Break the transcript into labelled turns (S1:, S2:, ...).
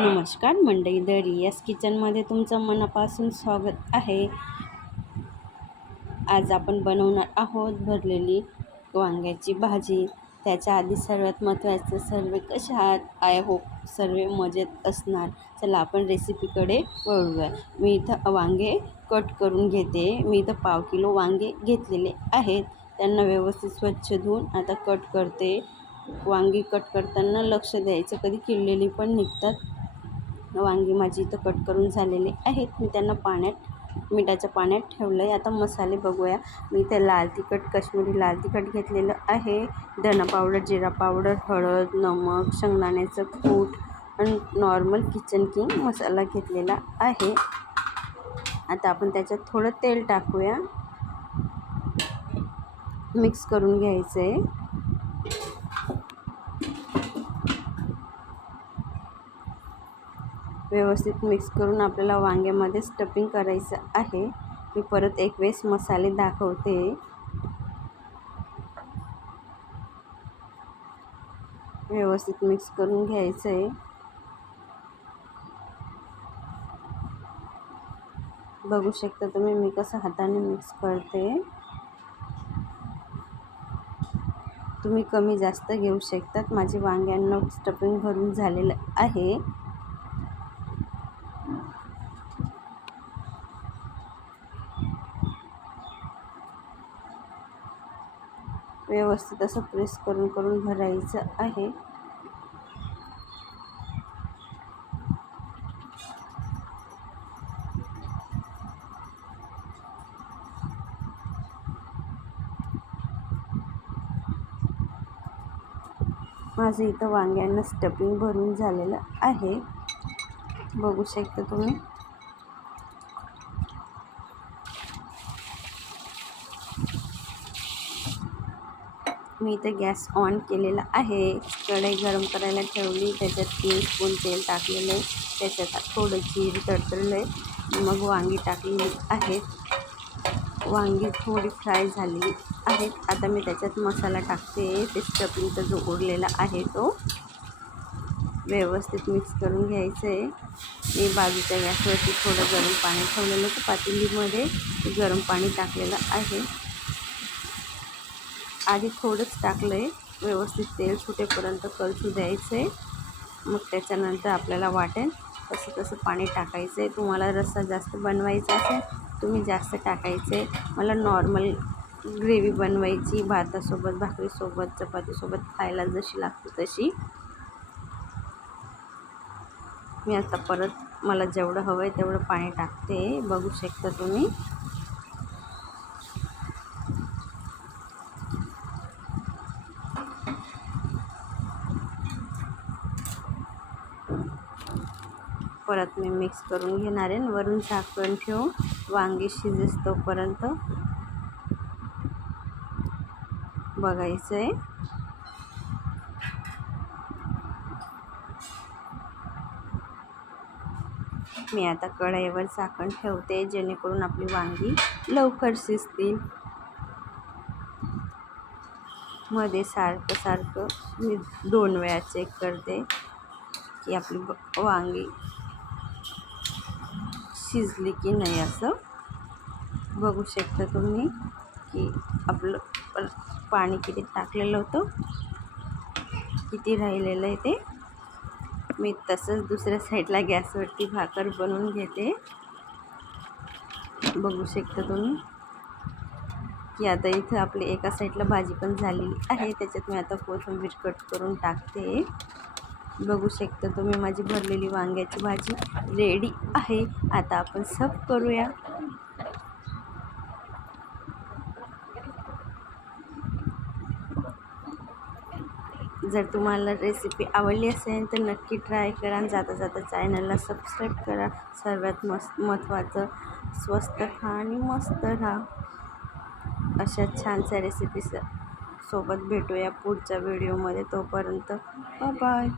S1: नमस्कार मंडई द रियास किचनमध्ये तुमचं मनापासून स्वागत आहे. आज आपण बनवणार आहोत भरलेली वांग्याची भाजी. त्याच्या आधी सर्वात महत्त्वाचं सर्व कसे आहात? आय होप सर्व मजेत असणार. चला आपण रेसिपीकडे वळूया. मी इथं वांगे कट करून घेते. मी इथं पाव किलो वांगे घेतलेले आहेत. त्यांना व्यवस्थित स्वच्छ धुवून आता कट करते. वांगी कट करताना लक्ष द्यायचं. कधी किडलेली पण निघतात. वांगी माझी इथं कट करून झालेले आहेत. मी त्यांना पाण्यात मिठाच्या पाण्यात ठेवलं आहे आता मसाले बघूया. मी इथे लाल तिखट कश्मीरी लाल तिखट घेतलेलं आहे. धना पावडर जिरा पावडर हळद नमक शेंगदाण्याचं कूट आणि नॉर्मल किचन किंग मसाला घेतलेला आहे. आता आपण त्याच्यात थोडं तेल टाकूया. मिक्स करून घ्यायचं आहे व्यवस्थित मिक्स करून आपल्याला वांग्यामध्ये स्टफिंग करायचं आहे. मी परत एक वेळेस मसाले दाखवते. व्यवस्थित मिक्स करून घ्यायचं आहे बघू शकता तुम्ही मी कसं हाताने मिक्स करते. तुम्ही कमी जास्त घेऊ शकतात. माझे वांग्यांना स्टफिंग भरून झालेलं आहे. व्यवस्थित असं प्रेस करून करून भरायचं आहे. माझं इथं वांग्यांना स्टफिंग भरून झालेलं आहे. बघू शकता तुम्ही. मी इथं गॅस ऑन केलेला आहे. कढई गरम करायला ठेवली. त्याच्यात तीन स्पून तेल टाकलेलं आहे. त्याच्यात थोडं जीर तडतडलं आहे. मग वांगी टाकलेली आहेत वांगी थोडी फ्राय झाली आहेत आता मी त्याच्यात मसाला टाकते. ते स्टफिंगचा जो उरलेला आहे तो व्यवस्थित मिक्स करून घ्यायचं आहे मी बाजूच्या गॅसवरती थोडं गरम पाणी ठेवलेलं. होतं पातेलीमध्ये गरम पाणी टाकलेलं आहे. आधी थोडंच टाकलं आहे व्यवस्थित तेल सुटेपर्यंत कलसू द्यायचं आहे मग त्याच्यानंतर आपल्याला वाटेल. तसं तसं पाणी टाकायचं आहे तुम्हाला रस्सा जास्त बनवायचा असेल तुम्ही जास्त टाकायचं आहे मला नॉर्मल ग्रेव्ही बनवायची भातासोबत भाकरीसोबत चपातीसोबत खायला जशी लागते तशी. मी आता परत मला जेवढं हवं आहे तेवढं पाणी टाकते. बघू शकता तुम्ही. परत मी मिक्स करून घेणार आहे. वरून झाकण ठेवून वांगी शिजेस तोपर्यंत बघायचं आहे मी आता कढईवर झाकण ठेवते जेणेकरून आपली वांगी लवकर शिजतील. मध्ये सारखं सारखं मी दोन वेळा चेक करते की आपली वांगी शिजली की नाही असं. बघू शकता तुम्ही की आपलं पाणी किती टाकलेलं होतं. किती राहिलेलं आहे ते. मी तसंच दुसऱ्या साईडला गॅसवरती भाकर बनवून घेते. बघू शकता तुम्ही. की आता इथं आपली एका साईडला भाजी पण झालेली आहे. त्याच्यात मी आता कोथिंबीर कट करून टाकते. बघू शकता तुम्ही माझी भरलेली वांग्याची भाजी रेडी आहे. आता आपण सब करूया. जर तुम्हाला रेसिपी आवडली असेल तर नक्की ट्राय करा जाता जाता चॅनलला सबस्क्राईब करा. सर्वात मस्त महत्त्वाचं स्वस्त खा आणि मस्त राहा. अशा छानशा रेसिपीस सोबत भेटूया पुढच्या व्हिडिओमध्ये तोपर्यंत बाय